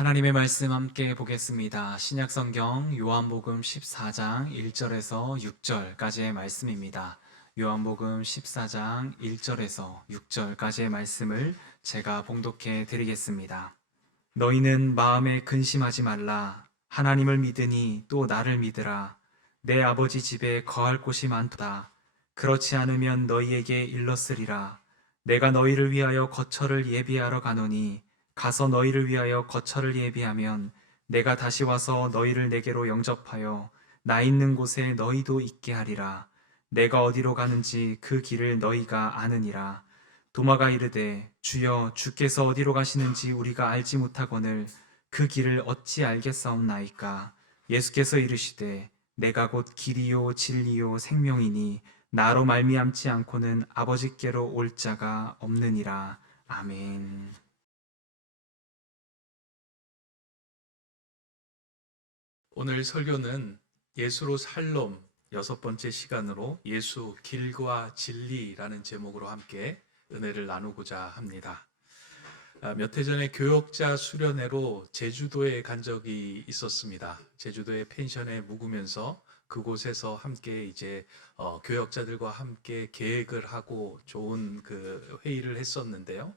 하나님의 말씀 함께 보겠습니다. 신약성경 요한복음 14장 1절에서 6절까지의 말씀입니다. 요한복음 14장 1절에서 6절까지의 말씀을 제가 봉독해 드리겠습니다. 너희는 마음에 근심하지 말라. 하나님을 믿으니 또 나를 믿으라. 내 아버지 집에 거할 곳이 많도다. 그렇지 않으면 너희에게 일렀으리라. 내가 너희를 위하여 거처를 예비하러 가노니 가서 너희를 위하여 거처를 예비하면 내가 다시 와서 너희를 내게로 영접하여 나 있는 곳에 너희도 있게 하리라. 내가 어디로 가는지 그 길을 너희가 아느니라. 도마가 이르되 주여 주께서 어디로 가시는지 우리가 알지 못하거늘 그 길을 어찌 알겠사옵나이까. 예수께서 이르시되 내가 곧 길이요 진리요 생명이니 나로 말미암지 않고는 아버지께로 올 자가 없느니라. 아멘. 오늘 설교는 예수로 살롬 6번째 시간으로 예수 길과 진리라는 제목으로 함께 은혜를 나누고자 합니다. 몇 해 전에 교역자 수련회로 제주도에 간 적이 있었습니다. 제주도의 펜션에 묵으면서 그곳에서 함께 이제 교역자들과 함께 계획을 하고 좋은 그 회의를 했었는데요.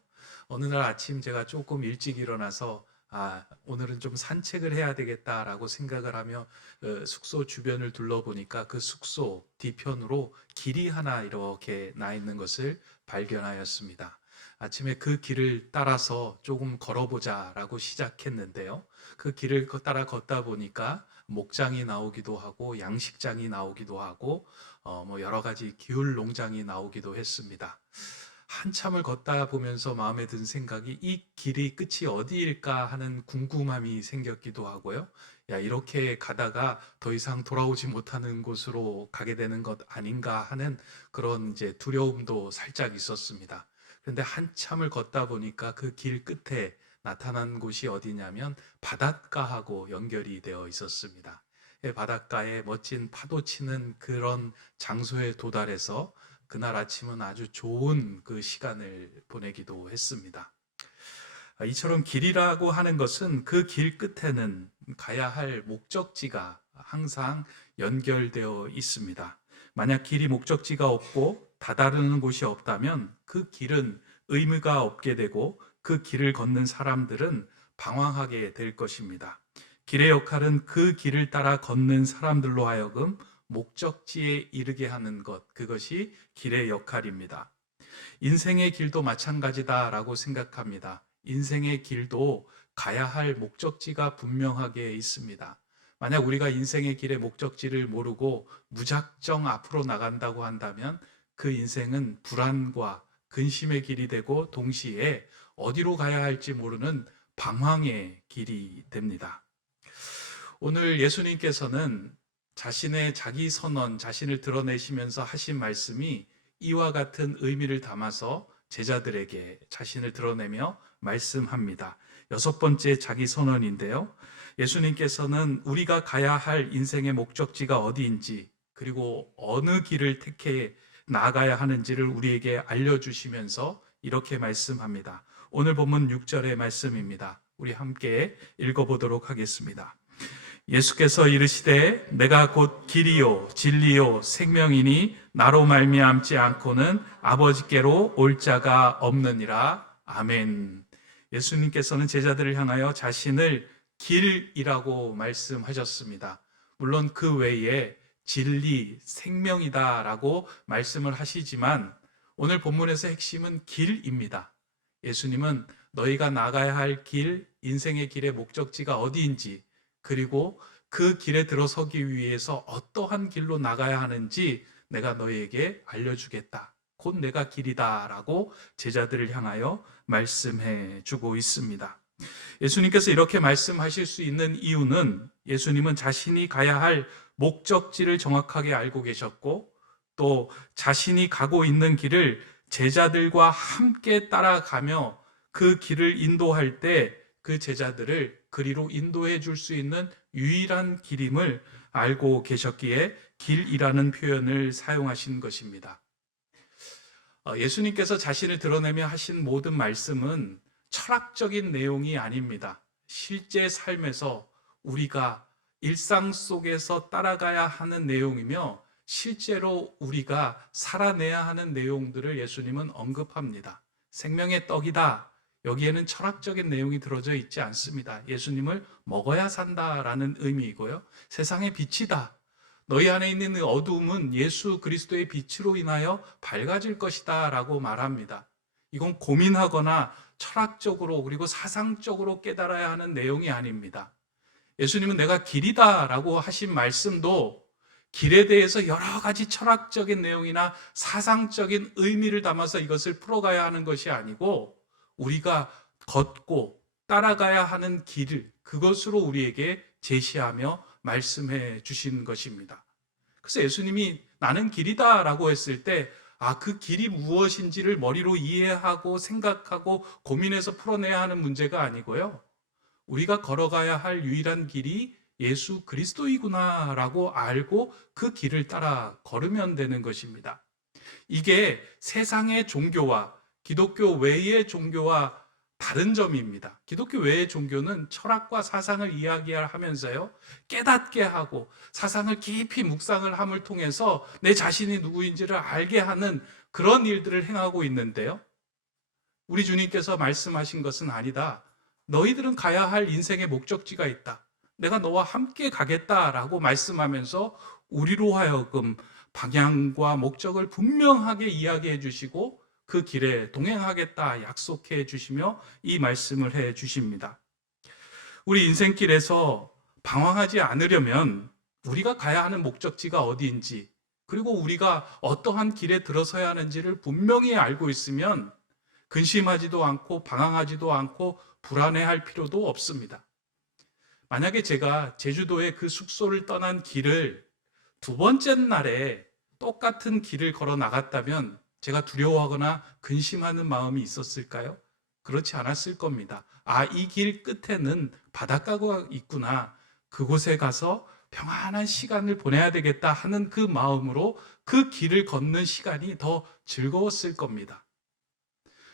어느 날 아침 제가 조금 일찍 일어나서 오늘은 좀 산책을 해야 되겠다라고 생각을 하며 숙소 주변을 둘러보니까 그 숙소 뒤편으로 길이 하나 이렇게 나 있는 것을 발견하였습니다. 아침에 그 길을 따라서 조금 걸어보자라고 시작했는데요. 그 길을 따라 걷다 보니까 목장이 나오기도 하고 양식장이 나오기도 하고 여러 가지 귤 농장이 나오기도 했습니다. 한참을 걷다 보면서 마음에 든 생각이 이 길이 끝이 어디일까 하는 궁금함이 생겼기도 하고요. 이렇게 가다가 더 이상 돌아오지 못하는 곳으로 가게 되는 것 아닌가 하는 그런 이제 두려움도 살짝 있었습니다. 그런데 한참을 걷다 보니까 그 길 끝에 나타난 곳이 어디냐면 바닷가하고 연결이 되어 있었습니다. 바닷가에 멋진 파도 치는 그런 장소에 도달해서 그날 아침은 아주 좋은 그 시간을 보내기도 했습니다. 이처럼 길이라고 하는 것은 그 길 끝에는 가야 할 목적지가 항상 연결되어 있습니다. 만약 길이 목적지가 없고 다다르는 곳이 없다면 그 길은 의미가 없게 되고 그 길을 걷는 사람들은 방황하게 될 것입니다. 길의 역할은 그 길을 따라 걷는 사람들로 하여금 목적지에 이르게 하는 것, 그것이 길의 역할입니다. 인생의 길도 마찬가지다라고 생각합니다. 인생의 길도 가야 할 목적지가 분명하게 있습니다. 만약 우리가 인생의 길의 목적지를 모르고 무작정 앞으로 나간다고 한다면 그 인생은 불안과 근심의 길이 되고 동시에 어디로 가야 할지 모르는 방황의 길이 됩니다. 오늘 예수님께서는 자신의 자기 선언, 자신을 드러내시면서 하신 말씀이 이와 같은 의미를 담아서 제자들에게 자신을 드러내며 말씀합니다. 6번째 자기 선언인데요. 예수님께서는 우리가 가야 할 인생의 목적지가 어디인지 그리고 어느 길을 택해 나아가야 하는지를 우리에게 알려주시면서 이렇게 말씀합니다. 오늘 본문 6절의 말씀입니다. 우리 함께 읽어보도록 하겠습니다. 예수께서 이르시되 내가 곧 길이요 진리요 생명이니 나로 말미암지 않고는 아버지께로 올 자가 없느니라. 아멘. 예수님께서는 제자들을 향하여 자신을 길이라고 말씀하셨습니다. 물론 그 외에 진리, 생명이다라고 말씀을 하시지만 오늘 본문에서 핵심은 길입니다. 예수님은 너희가 나가야 할 길, 인생의 길의 목적지가 어디인지 그리고 그 길에 들어서기 위해서 어떠한 길로 나가야 하는지 내가 너희에게 알려주겠다. 곧 내가 길이다 라고 제자들을 향하여 말씀해 주고 있습니다. 예수님께서 이렇게 말씀하실 수 있는 이유는 예수님은 자신이 가야 할 목적지를 정확하게 알고 계셨고 또 자신이 가고 있는 길을 제자들과 함께 따라가며 그 길을 인도할 때 그 제자들을 그리로 인도해 줄 수 있는 유일한 길임을 알고 계셨기에 길이라는 표현을 사용하신 것입니다. 예수님께서 자신을 드러내며 하신 모든 말씀은 철학적인 내용이 아닙니다. 실제 삶에서 우리가 일상 속에서 따라가야 하는 내용이며 실제로 우리가 살아내야 하는 내용들을 예수님은 언급합니다. 생명의 떡이다. 여기에는 철학적인 내용이 들어져 있지 않습니다. 예수님을 먹어야 산다라는 의미이고요. 세상의 빛이다. 너희 안에 있는 어두움은 예수 그리스도의 빛으로 인하여 밝아질 것이다 라고 말합니다. 이건 고민하거나 철학적으로 그리고 사상적으로 깨달아야 하는 내용이 아닙니다. 예수님은 내가 길이다 라고 하신 말씀도 길에 대해서 여러 가지 철학적인 내용이나 사상적인 의미를 담아서 이것을 풀어가야 하는 것이 아니고 우리가 걷고 따라가야 하는 길을 그것으로 우리에게 제시하며 말씀해 주신 것입니다. 그래서 예수님이 나는 길이다 라고 했을 때 그 길이 무엇인지를 머리로 이해하고 생각하고 고민해서 풀어내야 하는 문제가 아니고요. 우리가 걸어가야 할 유일한 길이 예수 그리스도이구나 라고 알고 그 길을 따라 걸으면 되는 것입니다. 이게 세상의 종교와 기독교 외의 종교와 다른 점입니다. 기독교 외의 종교는 철학과 사상을 이야기하면서요, 깨닫게 하고 사상을 깊이 묵상을 함을 통해서 내 자신이 누구인지를 알게 하는 그런 일들을 행하고 있는데요. 우리 주님께서 말씀하신 것은 아니다. 너희들은 가야 할 인생의 목적지가 있다. 내가 너와 함께 가겠다라고 말씀하면서 우리로 하여금 방향과 목적을 분명하게 이야기해 주시고 그 길에 동행하겠다 약속해 주시며 이 말씀을 해 주십니다. 우리 인생길에서 방황하지 않으려면 우리가 가야 하는 목적지가 어디인지 그리고 우리가 어떠한 길에 들어서야 하는지를 분명히 알고 있으면 근심하지도 않고 방황하지도 않고 불안해할 필요도 없습니다. 만약에 제가 제주도의 그 숙소를 떠난 길을 두 번째 날에 똑같은 길을 걸어 나갔다면 제가 두려워하거나 근심하는 마음이 있었을까요? 그렇지 않았을 겁니다. 이 길 끝에는 바닷가가 있구나. 그곳에 가서 평안한 시간을 보내야 되겠다 하는 그 마음으로 그 길을 걷는 시간이 더 즐거웠을 겁니다.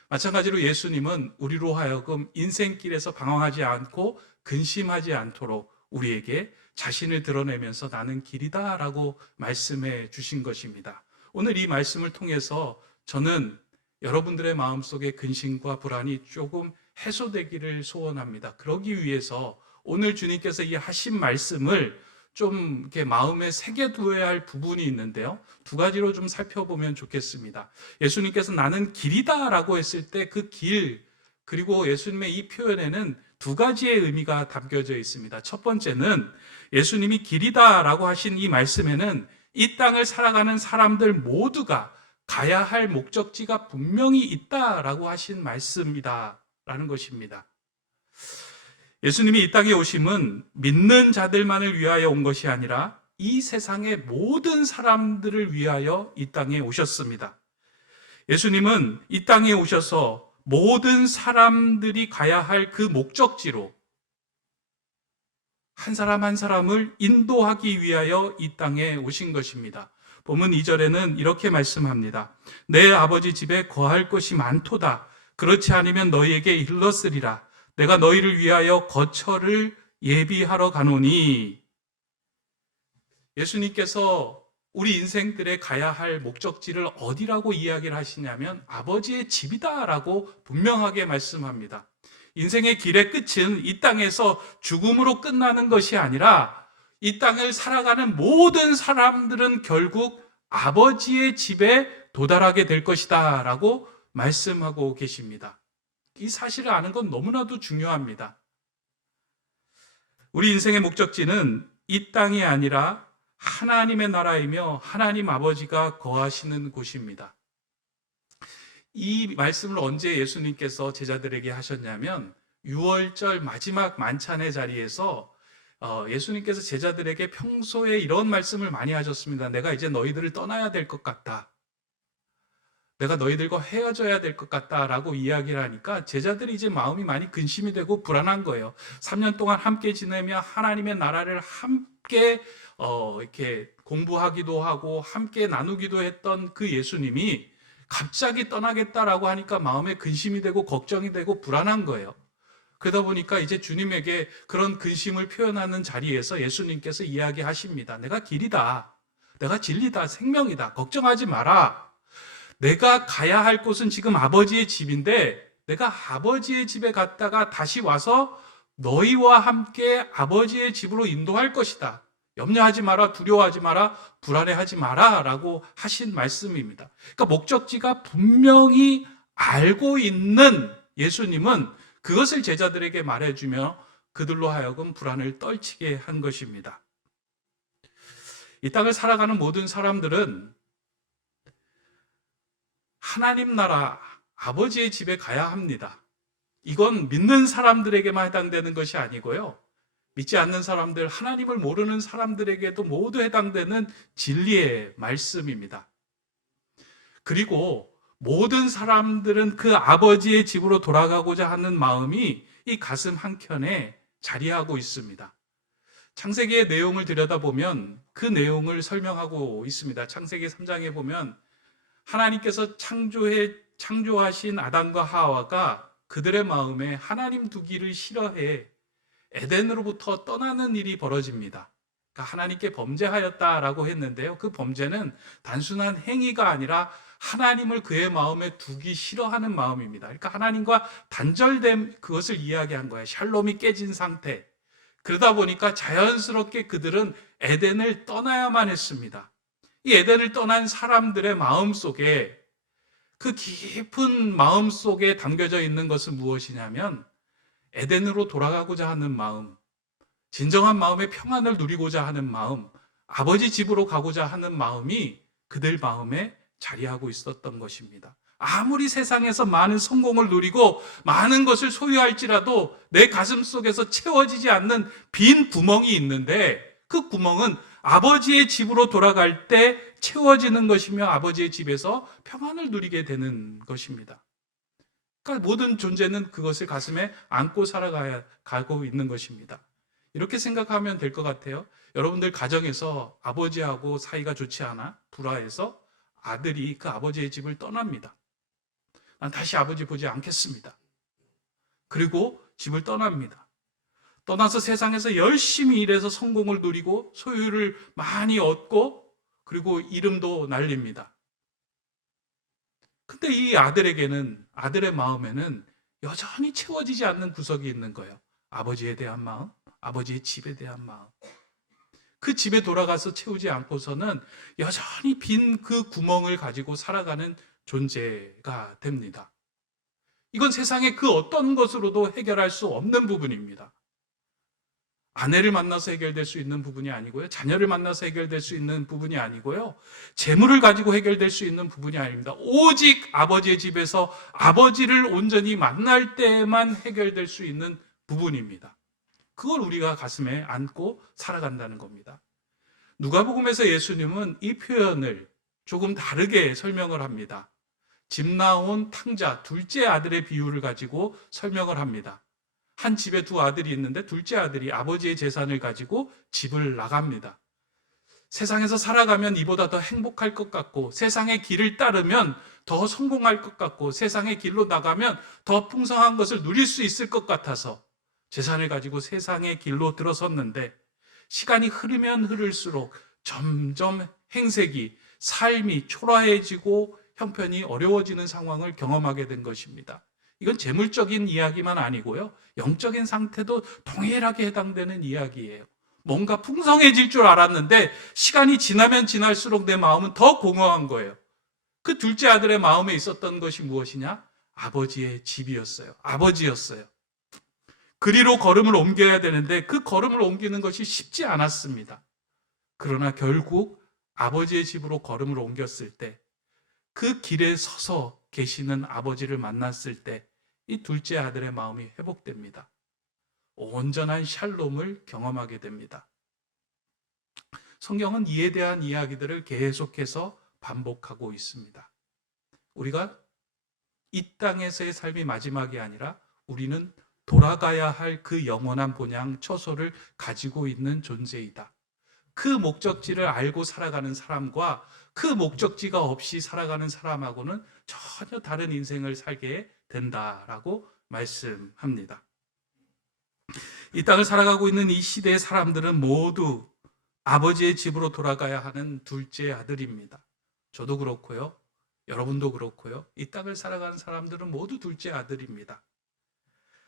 마찬가지로 예수님은 우리로 하여금 인생길에서 방황하지 않고 근심하지 않도록 우리에게 자신을 드러내면서 나는 길이다 라고 말씀해 주신 것입니다. 오늘 이 말씀을 통해서 저는 여러분들의 마음속에 근심과 불안이 조금 해소되기를 소원합니다. 그러기 위해서 오늘 주님께서 이 하신 말씀을 좀 이렇게 마음에 새겨두어야 할 부분이 있는데요. 두 가지로 좀 살펴보면 좋겠습니다. 예수님께서 나는 길이다 라고 했을 때 그 길, 그리고 예수님의 이 표현에는 두 가지의 의미가 담겨져 있습니다. 첫 번째는 예수님이 길이다 라고 하신 이 말씀에는 이 땅을 살아가는 사람들 모두가 가야 할 목적지가 분명히 있다라고 하신 말씀이다 라는 것입니다. 예수님이 이 땅에 오심은 믿는 자들만을 위하여 온 것이 아니라 이 세상의 모든 사람들을 위하여 이 땅에 오셨습니다. 예수님은 이 땅에 오셔서 모든 사람들이 가야 할 그 목적지로 한 사람 한 사람을 인도하기 위하여 이 땅에 오신 것입니다. 본문 2절에는 이렇게 말씀합니다. 내 아버지 집에 거할 것이 많도다. 그렇지 않으면 너희에게 일렀으리라. 내가 너희를 위하여 거처를 예비하러 가노니. 예수님께서 우리 인생들에 가야 할 목적지를 어디라고 이야기를 하시냐면 아버지의 집이다라고 분명하게 말씀합니다. 인생의 길의 끝은 이 땅에서 죽음으로 끝나는 것이 아니라 이 땅을 살아가는 모든 사람들은 결국 아버지의 집에 도달하게 될 것이다 라고 말씀하고 계십니다. 이 사실을 아는 건 너무나도 중요합니다. 우리 인생의 목적지는 이 땅이 아니라 하나님의 나라이며 하나님 아버지가 거하시는 곳입니다. 이 말씀을 언제 예수님께서 제자들에게 하셨냐면 6월절 마지막 만찬의 자리에서 예수님께서 제자들에게 평소에 이런 말씀을 많이 하셨습니다. 내가 이제 너희들을 떠나야 될 것 같다. 내가 너희들과 헤어져야 될 것 같다라고 이야기를 하니까 제자들이 이제 마음이 많이 근심이 되고 불안한 거예요. 3년 동안 함께 지내며 하나님의 나라를 함께 이렇게 공부하기도 하고 함께 나누기도 했던 그 예수님이 갑자기 떠나겠다라고 하니까 마음에 근심이 되고 걱정이 되고 불안한 거예요. 그러다 보니까 이제 주님에게 그런 근심을 표현하는 자리에서 예수님께서 이야기하십니다. 내가 길이다. 내가 진리다. 생명이다. 걱정하지 마라. 내가 가야 할 곳은 지금 아버지의 집인데 내가 아버지의 집에 갔다가 다시 와서 너희와 함께 아버지의 집으로 인도할 것이다. 염려하지 마라, 두려워하지 마라, 불안해하지 마라 라고 하신 말씀입니다. 그러니까 목적지가 분명히 알고 있는 예수님은 그것을 제자들에게 말해주며 그들로 하여금 불안을 떨치게 한 것입니다. 이 땅을 살아가는 모든 사람들은 하나님 나라 아버지의 집에 가야 합니다. 이건 믿는 사람들에게만 해당되는 것이 아니고요. 믿지 않는 사람들, 하나님을 모르는 사람들에게도 모두 해당되는 진리의 말씀입니다. 그리고 모든 사람들은 그 아버지의 집으로 돌아가고자 하는 마음이 이 가슴 한켠에 자리하고 있습니다. 창세기의 내용을 들여다보면 그 내용을 설명하고 있습니다. 창세기 3장에 보면 하나님께서 창조하신 아담과 하와가 그들의 마음에 하나님 두기를 싫어해 에덴으로부터 떠나는 일이 벌어집니다. 그러니까 하나님께 범죄하였다라고 했는데요. 그 범죄는 단순한 행위가 아니라 하나님을 그의 마음에 두기 싫어하는 마음입니다. 그러니까 하나님과 단절된 그것을 이야기한 거예요. 샬롬이 깨진 상태. 그러다 보니까 자연스럽게 그들은 에덴을 떠나야만 했습니다. 이 에덴을 떠난 사람들의 마음 속에 그 깊은 마음 속에 담겨져 있는 것은 무엇이냐면 에덴으로 돌아가고자 하는 마음, 진정한 마음의 평안을 누리고자 하는 마음, 아버지 집으로 가고자 하는 마음이 그들 마음에 자리하고 있었던 것입니다. 아무리 세상에서 많은 성공을 누리고 많은 것을 소유할지라도 내 가슴 속에서 채워지지 않는 빈 구멍이 있는데 그 구멍은 아버지의 집으로 돌아갈 때 채워지는 것이며 아버지의 집에서 평안을 누리게 되는 것입니다. 그러니까 모든 존재는 그것을 가슴에 안고 살아가고 있는 것입니다. 이렇게 생각하면 될 것 같아요. 여러분들 가정에서 아버지하고 사이가 좋지 않아 불화해서 아들이 그 아버지의 집을 떠납니다. 난 다시 아버지 보지 않겠습니다. 그리고 집을 떠납니다. 떠나서 세상에서 열심히 일해서 성공을 누리고 소유를 많이 얻고 그리고 이름도 날립니다. 근데 이 아들의 마음에는 여전히 채워지지 않는 구석이 있는 거예요. 아버지에 대한 마음, 아버지의 집에 대한 마음. 그 집에 돌아가서 채우지 않고서는 여전히 빈 그 구멍을 가지고 살아가는 존재가 됩니다. 이건 세상의 그 어떤 것으로도 해결할 수 없는 부분입니다. 아내를 만나서 해결될 수 있는 부분이 아니고요. 자녀를 만나서 해결될 수 있는 부분이 아니고요. 재물을 가지고 해결될 수 있는 부분이 아닙니다. 오직 아버지의 집에서 아버지를 온전히 만날 때에만 해결될 수 있는 부분입니다. 그걸 우리가 가슴에 안고 살아간다는 겁니다. 누가복음에서 예수님은 이 표현을 조금 다르게 설명을 합니다. 집 나온 탕자, 둘째 아들의 비유를 가지고 설명을 합니다. 한 집에 두 아들이 있는데 둘째 아들이 아버지의 재산을 가지고 집을 나갑니다. 세상에서 살아가면 이보다 더 행복할 것 같고 세상의 길을 따르면 더 성공할 것 같고 세상의 길로 나가면 더 풍성한 것을 누릴 수 있을 것 같아서 재산을 가지고 세상의 길로 들어섰는데 시간이 흐르면 흐를수록 점점 행색이 삶이 초라해지고 형편이 어려워지는 상황을 경험하게 된 것입니다. 이건 재물적인 이야기만 아니고요. 영적인 상태도 동일하게 해당되는 이야기예요. 뭔가 풍성해질 줄 알았는데 시간이 지나면 지날수록 내 마음은 더 공허한 거예요. 그 둘째 아들의 마음에 있었던 것이 무엇이냐? 아버지의 집이었어요. 아버지였어요. 그리로 걸음을 옮겨야 되는데 그 걸음을 옮기는 것이 쉽지 않았습니다. 그러나 결국 아버지의 집으로 걸음을 옮겼을 때 그 길에 서서 계시는 아버지를 만났을 때 이 둘째 아들의 마음이 회복됩니다. 온전한 샬롬을 경험하게 됩니다. 성경은 이에 대한 이야기들을 계속해서 반복하고 있습니다. 우리가 이 땅에서의 삶이 마지막이 아니라 우리는 돌아가야 할 그 영원한 본향 처소를 가지고 있는 존재이다. 그 목적지를 알고 살아가는 사람과 그 목적지가 없이 살아가는 사람하고는 전혀 다른 인생을 살게 된다라고 말씀합니다. 이 땅을 살아가고 있는 이 시대의 사람들은 모두 아버지의 집으로 돌아가야 하는 둘째 아들입니다. 저도 그렇고요. 여러분도 그렇고요. 이 땅을 살아가는 사람들은 모두 둘째 아들입니다.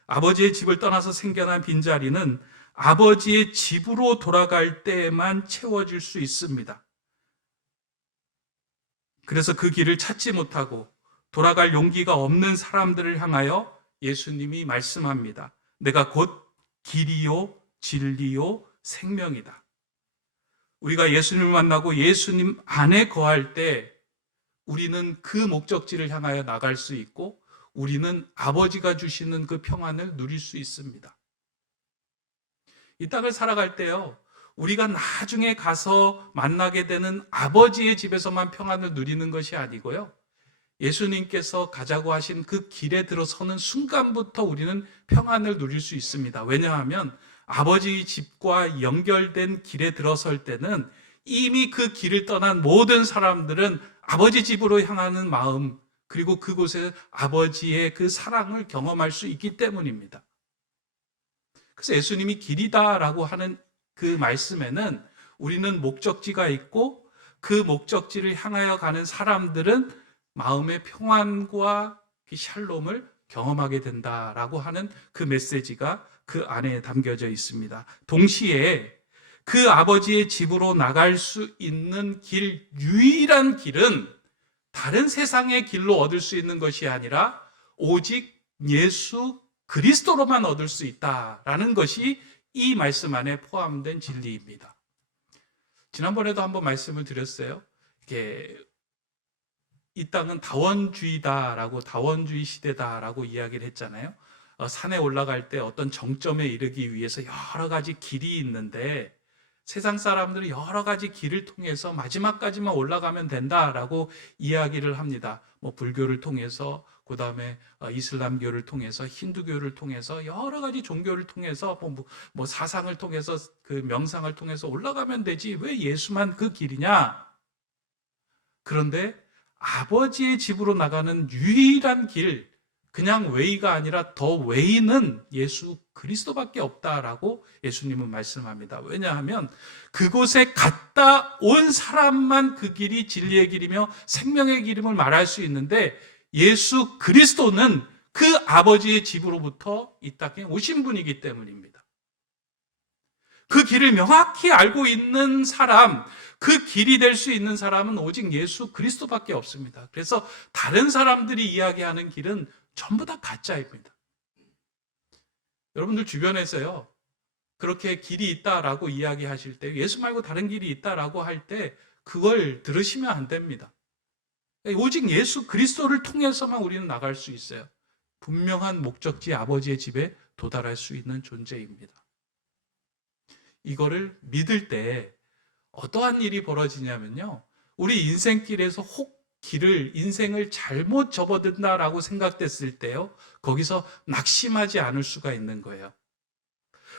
아버지의 집을 떠나서 생겨난 빈자리는 아버지의 집으로 돌아갈 때에만 채워질 수 있습니다. 그래서 그 길을 찾지 못하고 돌아갈 용기가 없는 사람들을 향하여 예수님이 말씀합니다. 내가 곧 길이요, 진리요, 생명이다. 우리가 예수님을 만나고 예수님 안에 거할 때 우리는 그 목적지를 향하여 나갈 수 있고 우리는 아버지가 주시는 그 평안을 누릴 수 있습니다. 이 땅을 살아갈 때요, 우리가 나중에 가서 만나게 되는 아버지의 집에서만 평안을 누리는 것이 아니고요, 예수님께서 가자고 하신 그 길에 들어서는 순간부터 우리는 평안을 누릴 수 있습니다. 왜냐하면 아버지 집과 연결된 길에 들어설 때는 이미 그 길을 떠난 모든 사람들은 아버지 집으로 향하는 마음, 그리고 그곳에 아버지의 그 사랑을 경험할 수 있기 때문입니다. 그래서 예수님이 길이다라고 하는 그 말씀에는 우리는 목적지가 있고 그 목적지를 향하여 가는 사람들은 마음의 평안과 샬롬을 경험하게 된다라고 하는 그 메시지가 그 안에 담겨져 있습니다. 동시에 그 아버지의 집으로 나갈 수 있는 길, 유일한 길은 다른 세상의 길로 얻을 수 있는 것이 아니라 오직 예수 그리스도로만 얻을 수 있다라는 것이 이 말씀 안에 포함된 진리입니다. 지난번에도 한번 말씀을 드렸어요. 이게 이 땅은 다원주의다라고, 다원주의 시대다라고 이야기를 했잖아요. 산에 올라갈 때 어떤 정점에 이르기 위해서 여러 가지 길이 있는데 세상 사람들은 여러 가지 길을 통해서 마지막까지만 올라가면 된다라고 이야기를 합니다. 불교를 통해서, 그 다음에 이슬람교를 통해서, 힌두교를 통해서, 여러 가지 종교를 통해서, 사상을 통해서, 그 명상을 통해서 올라가면 되지 왜 예수만 그 길이냐? 그런데 아버지의 집으로 나가는 유일한 길, 그냥 웨이가 아니라 더 웨이는 예수 그리스도밖에 없다라고 예수님은 말씀합니다. 왜냐하면 그곳에 갔다 온 사람만 그 길이 진리의 길이며 생명의 길임을 말할 수 있는데 예수 그리스도는 그 아버지의 집으로부터 이 땅에 오신 분이기 때문입니다. 그 길을 명확히 알고 있는 사람, 그 길이 될 수 있는 사람은 오직 예수 그리스도밖에 없습니다. 그래서 다른 사람들이 이야기하는 길은 전부 다 가짜입니다. 여러분들 주변에서요, 그렇게 길이 있다라고 이야기하실 때, 예수 말고 다른 길이 있다라고 할 때 그걸 들으시면 안 됩니다. 오직 예수 그리스도를 통해서만 우리는 나갈 수 있어요. 분명한 목적지 아버지의 집에 도달할 수 있는 존재입니다. 이거를 믿을 때 어떠한 일이 벌어지냐면요, 우리 인생길에서 혹 인생을 잘못 접어든다라고 생각됐을 때요, 거기서 낙심하지 않을 수가 있는 거예요.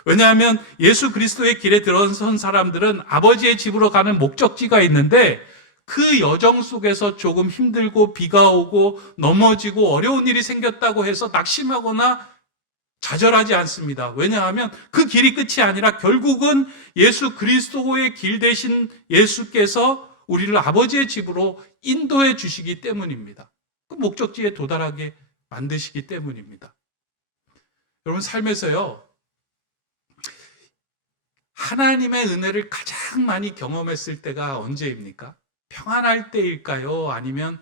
왜냐하면 예수 그리스도의 길에 들어선 사람들은 아버지의 집으로 가는 목적지가 있는데 그 여정 속에서 조금 힘들고 비가 오고 넘어지고 어려운 일이 생겼다고 해서 낙심하거나 좌절하지 않습니다. 왜냐하면 그 길이 끝이 아니라 결국은 예수 그리스도의 길 대신 예수께서 우리를 아버지의 집으로 인도해 주시기 때문입니다. 그 목적지에 도달하게 만드시기 때문입니다. 여러분 삶에서요, 하나님의 은혜를 가장 많이 경험했을 때가 언제입니까? 평안할 때일까요? 아니면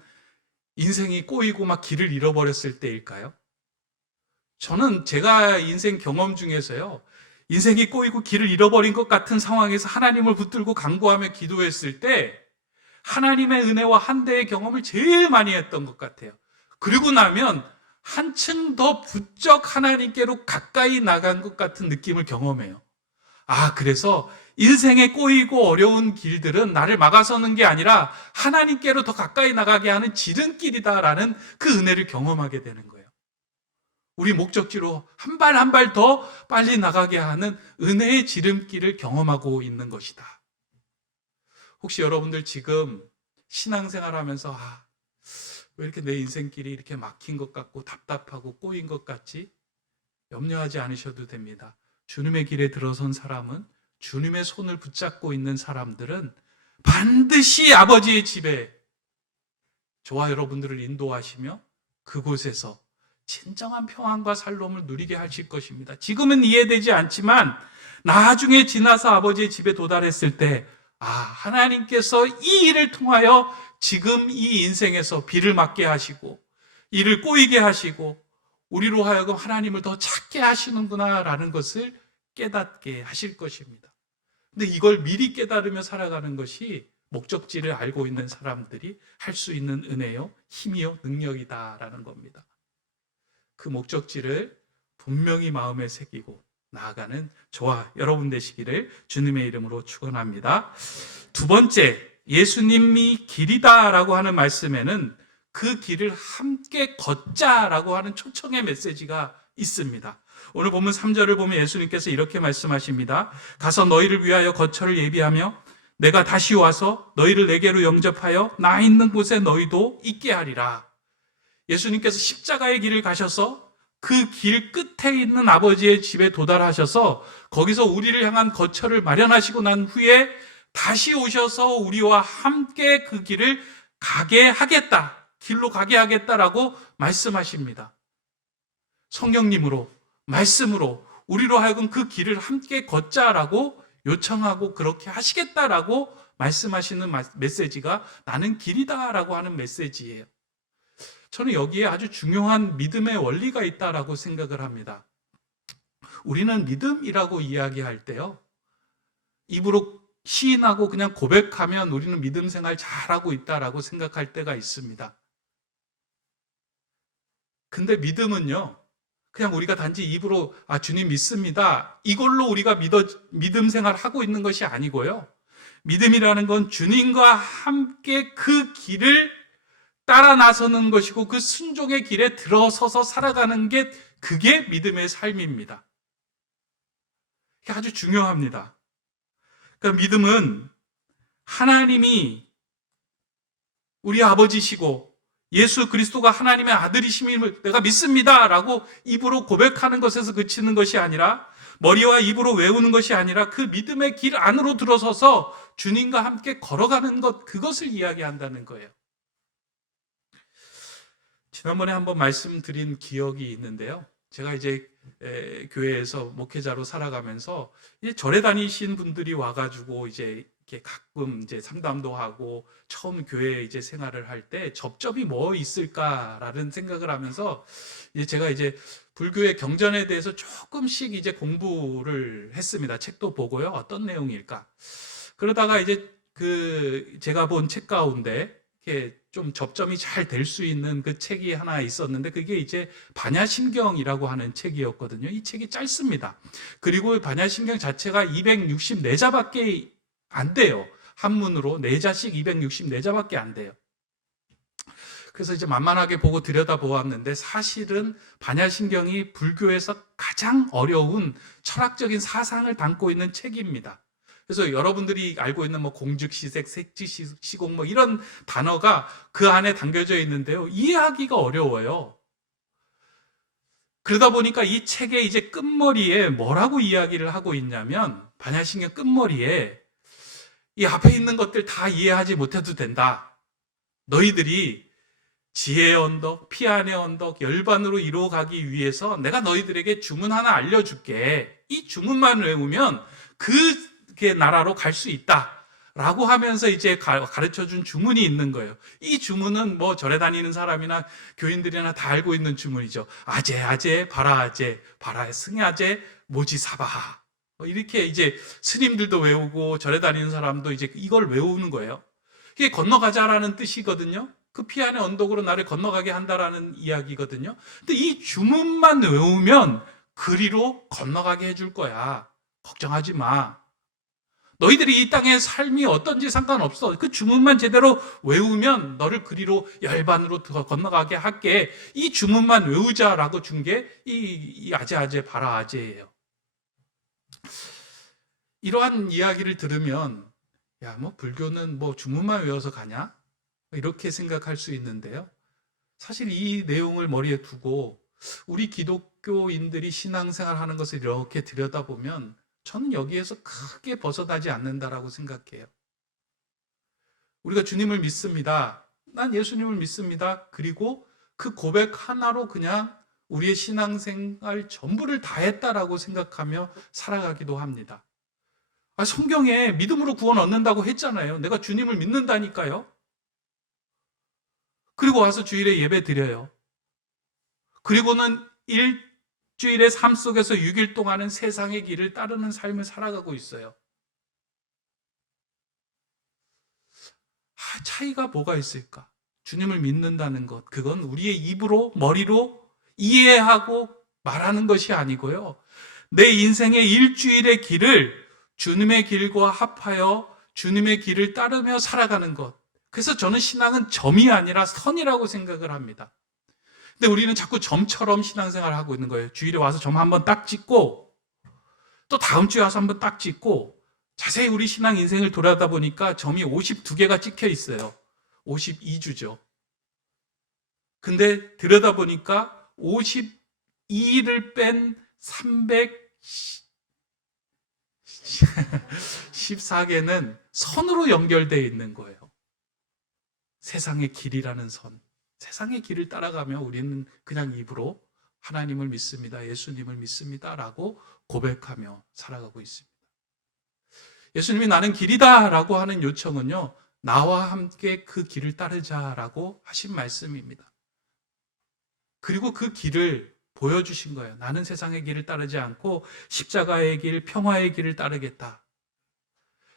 인생이 꼬이고 막 길을 잃어버렸을 때일까요? 저는 제가 인생 경험 중에서요, 인생이 꼬이고 길을 잃어버린 것 같은 상황에서 하나님을 붙들고 간구하며 기도했을 때 하나님의 은혜와 한대의 경험을 제일 많이 했던 것 같아요. 그리고 나면 한층 더 부쩍 하나님께로 가까이 나간 것 같은 느낌을 경험해요. 그래서 인생에 꼬이고 어려운 길들은 나를 막아서는 게 아니라 하나님께로 더 가까이 나가게 하는 지름길이다라는 그 은혜를 경험하게 되는 거예요. 우리 목적지로 한 발 한 발 더 빨리 나가게 하는 은혜의 지름길을 경험하고 있는 것이다. 혹시 여러분들 지금 신앙생활 하면서 왜 이렇게 내 인생길이 이렇게 막힌 것 같고 답답하고 꼬인 것 같지? 염려하지 않으셔도 됩니다. 주님의 길에 들어선 사람은, 주님의 손을 붙잡고 있는 사람들은 반드시 아버지의 집에 저와 여러분들을 인도하시며 그곳에서 진정한 평안과 살롬을 누리게 하실 것입니다. 지금은 이해되지 않지만 나중에 지나서 아버지의 집에 도달했을 때, 하나님께서 이 일을 통하여 지금 이 인생에서 비를 맞게 하시고 이를 꼬이게 하시고 우리로 하여금 하나님을 더 찾게 하시는구나라는 것을 깨닫게 하실 것입니다. 근데 이걸 미리 깨달으며 살아가는 것이 목적지를 알고 있는 사람들이 할 수 있는 은혜요, 힘이요, 능력이다라는 겁니다. 그 목적지를 분명히 마음에 새기고 나아가는 저와 여러분 되시기를 주님의 이름으로 축원합니다. 두 번째, 예수님이 길이다라고 하는 말씀에는 그 길을 함께 걷자라고 하는 초청의 메시지가 있습니다. 오늘 본문 3절을 보면 예수님께서 이렇게 말씀하십니다. 가서 너희를 위하여 거처를 예비하며 내가 다시 와서 너희를 내게로 영접하여 나 있는 곳에 너희도 있게 하리라. 예수님께서 십자가의 길을 가셔서 그 길 끝에 있는 아버지의 집에 도달하셔서 거기서 우리를 향한 거처를 마련하시고 난 후에 다시 오셔서 우리와 함께 그 길을 가게 하겠다, 길로 가게 하겠다라고 말씀하십니다. 성령님으로, 말씀으로 우리로 하여금 그 길을 함께 걷자라고 요청하고 그렇게 하시겠다라고 말씀하시는 메시지가 나는 길이다라고 하는 메시지예요. 저는 여기에 아주 중요한 믿음의 원리가 있다라고 생각을 합니다. 우리는 믿음이라고 이야기할 때요, 입으로 시인하고 그냥 고백하면 우리는 믿음 생활 잘하고 있다라고 생각할 때가 있습니다. 근데 믿음은요, 그냥 우리가 단지 입으로 주님 믿습니다, 이걸로 우리가 믿음 생활 하고 있는 것이 아니고요, 믿음이라는 건 주님과 함께 그 길을 따라 나서는 것이고 그 순종의 길에 들어서서 살아가는 게, 그게 믿음의 삶입니다. 이게 아주 중요합니다. 그러니까 믿음은 하나님이 우리 아버지시고 예수 그리스도가 하나님의 아들이심을 내가 믿습니다 라고 입으로 고백하는 것에서 그치는 것이 아니라, 머리와 입으로 외우는 것이 아니라 그 믿음의 길 안으로 들어서서 주님과 함께 걸어가는 것, 그것을 이야기한다는 거예요. 지난번에 한번 말씀드린 기억이 있는데요, 제가 이제 교회에서 목회자로 살아가면서 이제 절에 다니신 분들이 와가지고 이제 이렇게 가끔 이제 상담도 하고 처음 교회 이제 생활을 할 때 접점이 뭐 있을까라는 생각을 하면서 이제 제가 이제 불교의 경전에 대해서 조금씩 이제 공부를 했습니다. 책도 보고요, 어떤 내용일까. 그러다가 이제 제가 본 책 가운데 이렇게 좀 접점이 잘 될 수 있는 그 책이 하나 있었는데, 그게 이제 반야심경이라고 하는 책이었거든요. 이 책이 짧습니다. 그리고 반야심경 자체가 264자밖에 안 돼요. 한문으로 4자씩 264자밖에 안 돼요. 그래서 이제 만만하게 보고 들여다보았는데, 사실은 반야심경이 불교에서 가장 어려운 철학적인 사상을 담고 있는 책입니다. 그래서 여러분들이 알고 있는 뭐 공즉시색, 색지시공 뭐 이런 단어가 그 안에 담겨져 있는데요, 이해하기가 어려워요. 그러다 보니까 이 책의 이제 끝머리에 뭐라고 이야기를 하고 있냐면, 반야심경 끝머리에 이 앞에 있는 것들 다 이해하지 못해도 된다. 너희들이 지혜의 언덕, 피안의 언덕, 열반으로 이루어가기 위해서 내가 너희들에게 주문 하나 알려줄게. 이 주문만 외우면 그 나라로 갈 수 있다 라고 하면서 이제 가르쳐준 주문이 있는 거예요. 이 주문은 뭐 절에 다니는 사람이나 교인들이나 다 알고 있는 주문이죠. 아제, 바라아제, 승아제, 모지사바하. 이렇게 이제 스님들도 외우고 절에 다니는 사람도 이제 이걸 외우는 거예요. 이게 건너가자라는 뜻이거든요. 그 피안의 언덕으로 나를 건너가게 한다라는 이야기거든요. 근데 이 주문만 외우면 그리로 건너가게 해줄 거야. 걱정하지 마. 너희들이 이 땅의 삶이 어떤지 상관없어. 그 주문만 제대로 외우면 너를 그리로 열반으로 건너가게 할게. 이 주문만 외우자라고 준 게 이 아제 바라아제예요. 이러한 이야기를 들으면, 야, 뭐 불교는 뭐 주문만 외워서 가냐? 이렇게 생각할 수 있는데요, 사실 이 내용을 머리에 두고 우리 기독교인들이 신앙생활 하는 것을 이렇게 들여다보면 저는 여기에서 크게 벗어나지 않는다라고 생각해요. 우리가 주님을 믿습니다. 난 예수님을 믿습니다. 그리고 그 고백 하나로 그냥 우리의 신앙생활 전부를 다 했다라고 생각하며 살아가기도 합니다. 성경에 믿음으로 구원 얻는다고 했잖아요. 내가 주님을 믿는다니까요. 그리고 와서 주일에 예배 드려요. 그리고는 일주일의 삶 속에서 6일 동안은 세상의 길을 따르는 삶을 살아가고 있어요. 차이가 뭐가 있을까? 주님을 믿는다는 것, 그건 우리의 입으로, 머리로 이해하고 말하는 것이 아니고요. 내 인생의 일주일의 길을 주님의 길과 합하여 주님의 길을 따르며 살아가는 것. 그래서 저는 신앙은 점이 아니라 선이라고 생각을 합니다. 근데 우리는 자꾸 점처럼 신앙생활을 하고 있는 거예요. 주일에 와서 점 한번 딱 찍고 또 다음 주에 와서 한번 딱 찍고 자세히 우리 신앙 인생을 돌아다 보니까 점이 52개가 찍혀 있어요. 52주죠. 근데 들여다보니까 52를 뺀 314개는 선으로 연결되어 있는 거예요. 세상의 길이라는 선. 세상의 길을 따라가며 우리는 그냥 입으로 하나님을 믿습니다. 예수님을 믿습니다. 라고 고백하며 살아가고 있습니다. 예수님이 나는 길이다 라고 하는 요청은요, 나와 함께 그 길을 따르자라고 하신 말씀입니다. 그리고 그 길을 보여주신 거예요. 나는 세상의 길을 따르지 않고 십자가의 길, 평화의 길을 따르겠다.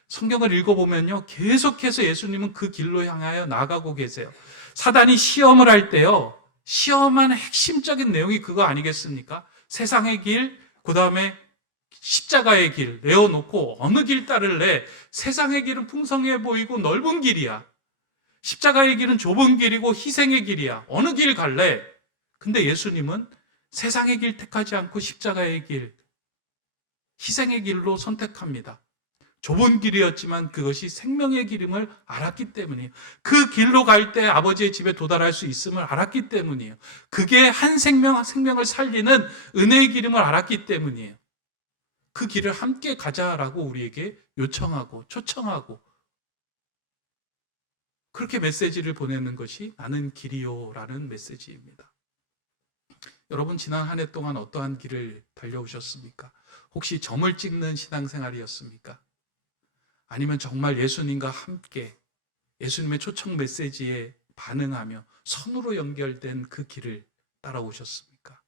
성경을 읽어보면요, 계속해서 예수님은 그 길로 향하여 나아가고 계세요. 사단이 시험을 할 때요, 시험하는 핵심적인 내용이 그거 아니겠습니까? 세상의 길, 그 다음에 십자가의 길 내어놓고 어느 길 따를래? 세상의 길은 풍성해 보이고 넓은 길이야. 십자가의 길은 좁은 길이고 희생의 길이야. 어느 길 갈래? 근데 예수님은 세상의 길 택하지 않고 십자가의 길, 희생의 길로 선택합니다. 좁은 길이었지만 그것이 생명의 길임을 알았기 때문이에요. 그 길로 갈 때 아버지의 집에 도달할 수 있음을 알았기 때문이에요. 그게 한 생명을 살리는 은혜의 길임을 알았기 때문이에요. 그 길을 함께 가자라고 우리에게 요청하고 초청하고 그렇게 메시지를 보내는 것이 나는 길이요라는 메시지입니다. 여러분, 지난 한 해 동안 어떠한 길을 달려오셨습니까? 혹시 점을 찍는 신앙생활이었습니까? 아니면 정말 예수님과 함께 예수님의 초청 메시지에 반응하며 선으로 연결된 그 길을 따라오셨습니까?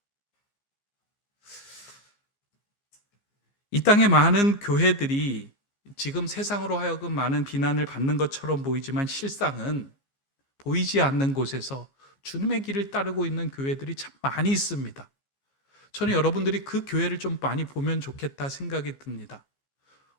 이 땅의 많은 교회들이 지금 세상으로 하여금 많은 비난을 받는 것처럼 보이지만 실상은 보이지 않는 곳에서 주님의 길을 따르고 있는 교회들이 참 많이 있습니다. 저는 여러분들이 그 교회를 좀 많이 보면 좋겠다 생각이 듭니다.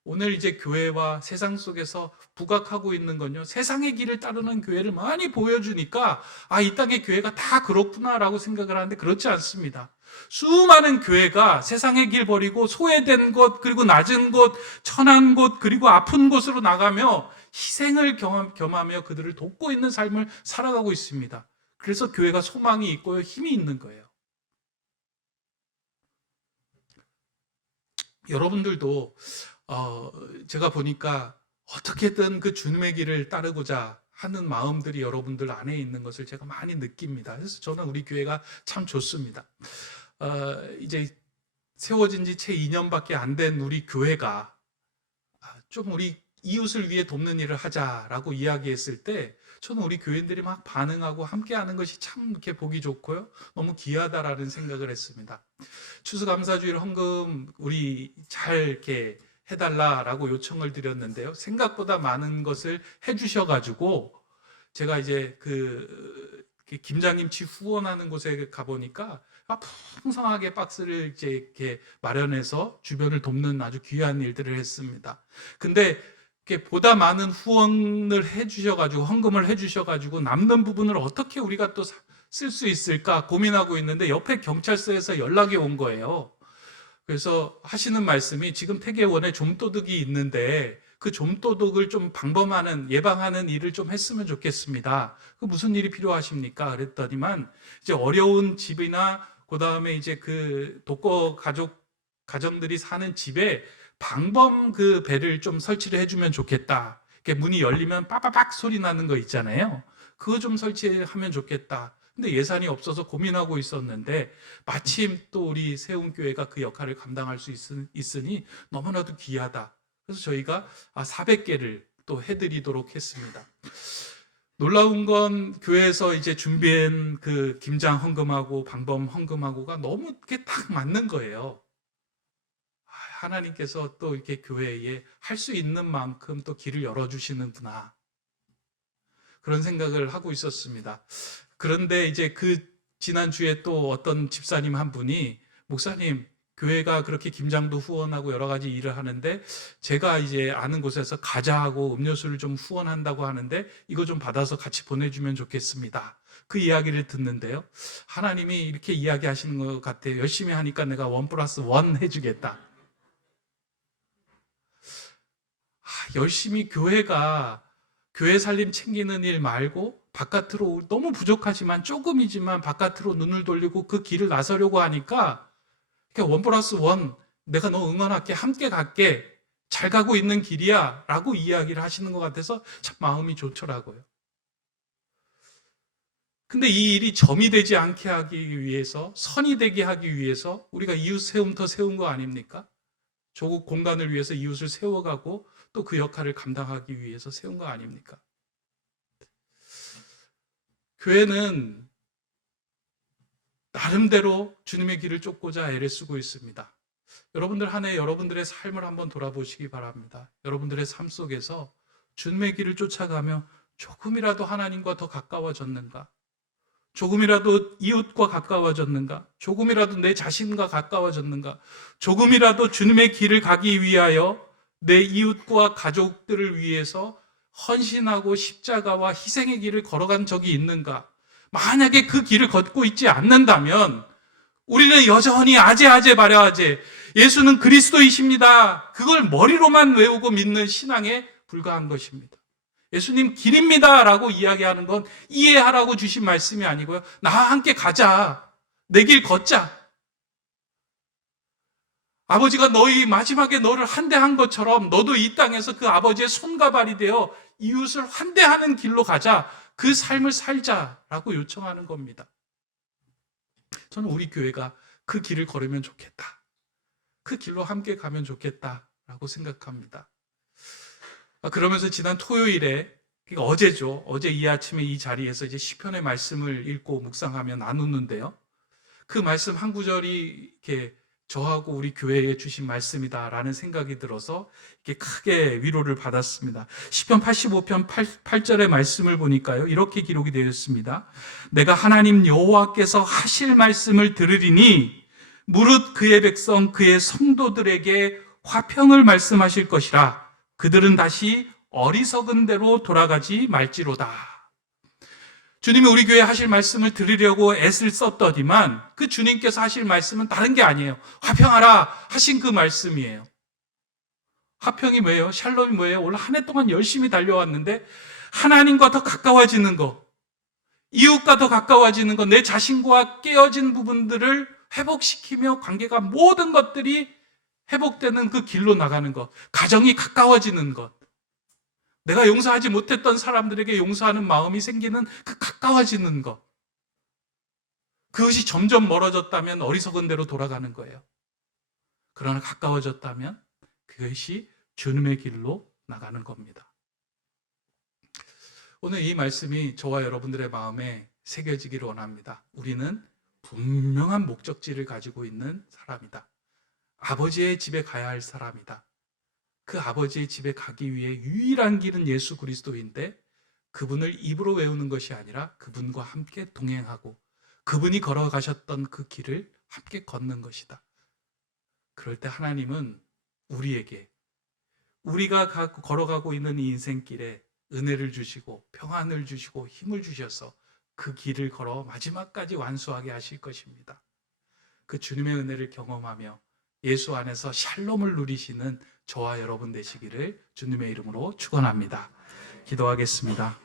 오늘 이제 교회와 세상 속에서 부각하고 있는 건요, 세상의 길을 따르는 교회를 많이 보여주니까 이 땅의 교회가 다 그렇구나라고 생각을 하는데 그렇지 않습니다. 수많은 교회가 세상의 길 버리고 소외된 곳, 그리고 낮은 곳, 천한 곳, 그리고 아픈 곳으로 나가며 희생을 겸하며 그들을 돕고 있는 삶을 살아가고 있습니다. 그래서 교회가 소망이 있고요, 힘이 있는 거예요. 여러분들도 제가 보니까 어떻게든 그 주님의 길을 따르고자 하는 마음들이 여러분들 안에 있는 것을 제가 많이 느낍니다. 그래서 저는 우리 교회가 참 좋습니다. 이제 세워진 지 채 2년밖에 안 된 우리 교회가 좀 우리 이웃을 위해 돕는 일을 하자라고 이야기했을 때 저는 우리 교인들이 막 반응하고 함께하는 것이 참 이렇게 보기 좋고요, 너무 귀하다라는 생각을 했습니다. 추수감사주일 헌금 우리 잘 이렇게 해달라라고 요청을 드렸는데요, 생각보다 많은 것을 해주셔가지고 제가 이제 김장김치 후원하는 곳에 가보니까 풍성하게 박스를 이제 이렇게 마련해서 주변을 돕는 아주 귀한 일들을 했습니다. 근데 보다 많은 후원을 해주셔가지고, 헌금을 해주셔가지고 남는 부분을 어떻게 우리가 또 쓸 수 있을까 고민하고 있는데 옆에 경찰서에서 연락이 온 거예요. 그래서 하시는 말씀이 지금 태계원에 좀도둑이 있는데 그 좀도둑을 좀 예방하는 일을 좀 했으면 좋겠습니다. 그 무슨 일이 필요하십니까? 그랬더니만 이제 어려운 집이나 그 다음에 이제 그 독거 가정들이 사는 집에 방범 그 배를 좀 설치를 해주면 좋겠다. 이렇게 문이 열리면 빠바박 소리 나는 거 있잖아요. 그거 좀 설치하면 좋겠다. 근데 예산이 없어서 고민하고 있었는데 마침 또 우리 세운교회가 그 역할을 감당할 수 있으니 너무나도 귀하다. 그래서 저희가 400개를 또 해드리도록 했습니다. 놀라운 건 교회에서 이제 준비한 그 김장 헌금하고 방범 헌금하고가 너무 이렇게 딱 맞는 거예요. 하나님께서 또 이렇게 교회에 할 수 있는 만큼 또 길을 열어주시는구나. 그런 생각을 하고 있었습니다. 그런데 이제 그 지난주에 또 어떤 집사님 한 분이, 목사님, 교회가 그렇게 김장도 후원하고 여러 가지 일을 하는데 제가 이제 아는 곳에서 과자하고 음료수를 좀 후원한다고 하는데 이거 좀 받아서 같이 보내주면 좋겠습니다. 그 이야기를 듣는데요. 하나님이 이렇게 이야기하시는 것 같아요. 열심히 하니까 내가 1+1 해주겠다. 열심히 교회 살림 챙기는 일 말고 바깥으로 너무 부족하지만 조금이지만 바깥으로 눈을 돌리고 그 길을 나서려고 하니까 1+1 내가 너 응원할게, 함께 갈게, 잘 가고 있는 길이야 라고 이야기를 하시는 것 같아서 참 마음이 좋더라고요. 근데 이 일이 점이 되지 않게 하기 위해서, 선이 되게 하기 위해서 우리가 이웃 세움터 세운 거 아닙니까? 조국 공간을 위해서 이웃을 세워가고 또 그 역할을 감당하기 위해서 세운 거 아닙니까? 교회는 나름대로 주님의 길을 쫓고자 애를 쓰고 있습니다. 여러분들 한 해 여러분들의 삶을 한번 돌아보시기 바랍니다. 여러분들의 삶 속에서 주님의 길을 쫓아가며 조금이라도 하나님과 더 가까워졌는가? 조금이라도 이웃과 가까워졌는가? 조금이라도 내 자신과 가까워졌는가? 조금이라도 주님의 길을 가기 위하여 내 이웃과 가족들을 위해서 헌신하고 십자가와 희생의 길을 걸어간 적이 있는가? 만약에 그 길을 걷고 있지 않는다면 우리는 여전히 아재아재 발야아재, 예수는 그리스도이십니다, 그걸 머리로만 외우고 믿는 신앙에 불과한 것입니다. 예수님 길입니다 라고 이야기하는 건 이해하라고 주신 말씀이 아니고요, 나와 함께 가자, 내 길 걷자, 아버지가 너희 마지막에 너를 환대한 것처럼 너도 이 땅에서 그 아버지의 손과 발이 되어 이웃을 환대하는 길로 가자, 그 삶을 살자라고 요청하는 겁니다. 저는 우리 교회가 그 길을 걸으면 좋겠다, 그 길로 함께 가면 좋겠다라고 생각합니다. 그러면서 지난 토요일에, 그러니까 어제죠, 어제 이 아침에 이 자리에서 이제 시편의 말씀을 읽고 묵상하며 나누는데요, 그 말씀 한 구절이 이렇게 저하고 우리 교회에 주신 말씀이다라는 생각이 들어서 이렇게 크게 위로를 받았습니다. 시편 85편 8절의 말씀을 보니까요, 이렇게 기록이 되어 있습니다. 내가 하나님 여호와께서 하실 말씀을 들으리니 무릇 그의 백성 그의 성도들에게 화평을 말씀하실 것이라. 그들은 다시 어리석은 대로 돌아가지 말지로다. 주님이 우리 교회에 하실 말씀을 들으려고 애를 썼더니만 그 주님께서 하실 말씀은 다른 게 아니에요. 화평하라 하신 그 말씀이에요. 화평이 뭐예요? 샬롬이 뭐예요? 오늘 한 해 동안 열심히 달려왔는데 하나님과 더 가까워지는 거, 이웃과 더 가까워지는 것, 내 자신과 깨어진 부분들을 회복시키며 관계가 모든 것들이 회복되는 그 길로 나가는 것, 가정이 가까워지는 것, 내가 용서하지 못했던 사람들에게 용서하는 마음이 생기는 그 가까워지는 것, 그것이 점점 멀어졌다면 어리석은 대로 돌아가는 거예요. 그러나 가까워졌다면 그것이 주님의 길로 나가는 겁니다. 오늘 이 말씀이 저와 여러분들의 마음에 새겨지기를 원합니다. 우리는 분명한 목적지를 가지고 있는 사람이다. 아버지의 집에 가야 할 사람이다. 그 아버지의 집에 가기 위해 유일한 길은 예수 그리스도인데 그분을 입으로 외우는 것이 아니라 그분과 함께 동행하고 그분이 걸어가셨던 그 길을 함께 걷는 것이다. 그럴 때 하나님은 우리에게, 우리가 걸어가고 있는 이 인생길에 은혜를 주시고 평안을 주시고 힘을 주셔서 그 길을 걸어 마지막까지 완수하게 하실 것입니다. 그 주님의 은혜를 경험하며 예수 안에서 샬롬을 누리시는 저와 여러분 되시기를 주님의 이름으로 축원합니다. 기도하겠습니다.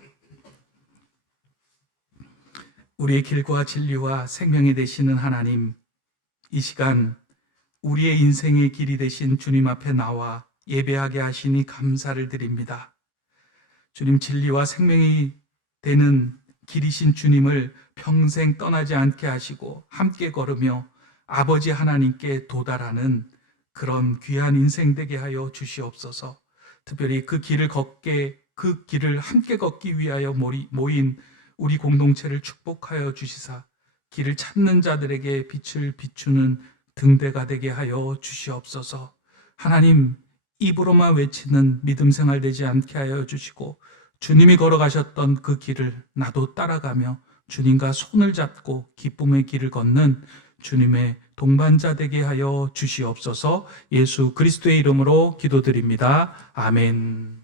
우리의 길과 진리와 생명이 되시는 하나님, 이 시간 우리의 인생의 길이 되신 주님 앞에 나와 예배하게 하시니 감사를 드립니다. 주님, 진리와 생명이 되는 길이신 주님을 평생 떠나지 않게 하시고 함께 걸으며 아버지 하나님께 도달하는 그런 귀한 인생 되게 하여 주시옵소서. 특별히 그 길을 함께 걷기 위하여 모인 우리 공동체를 축복하여 주시사 길을 찾는 자들에게 빛을 비추는 등대가 되게 하여 주시옵소서. 하나님, 입으로만 외치는 믿음 생활 되지 않게 하여 주시고 주님이 걸어가셨던 그 길을 나도 따라가며 주님과 손을 잡고 기쁨의 길을 걷는 주님의 동반자 되게 하여 주시옵소서. 예수 그리스도의 이름으로 기도드립니다. 아멘.